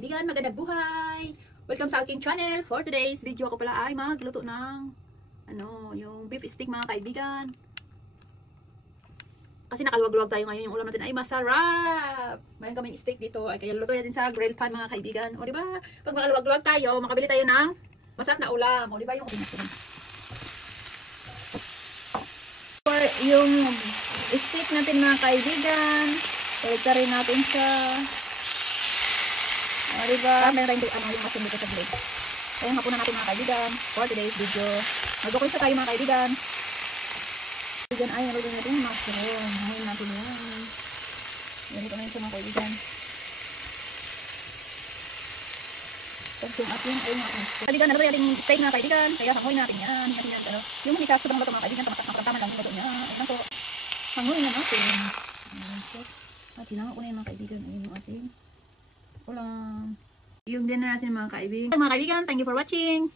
kaibigan, magandang buhay! Welcome sa aking channel. For today's video ako pala ay magluto ng yung beef steak mga kaibigan. Kasi nakaluwag-luwag tayo ngayon, yung ulam natin ay masarap. Mayroon kaming steak dito, ay kaya luto natin sa grill pan mga kaibigan. O diba, pag makaluwag-luwag tayo, makabili tayo ng masarap na ulam. O diba, yung steak natin mga kaibigan. Ilagay rin natin sa diba? Meron tayong yung machine dito sa blade. Ayan, hapunan natin mga kaibigan. For today's video, mag-ukulisa tayo mga kaibigan. Kaibigan ay nalagyan natin yung mushroom. Ngayon natin yan. Ganito na yun sa mga kaibigan. Tapos yung ating ay mga kaibigan, nalagyan natin yung steak mga kaibigan. Kaya hanguin natin yan. Yung hikas sobrang luto mga kaibigan, tama lang yung luto niya. Ayan po. Hanguin na natin. At hinangan ko na yung mga kaibigan. Ayan yung ating ulam. Yung dinner natin mga kaibigan. Mga kaibigan, thank you for watching.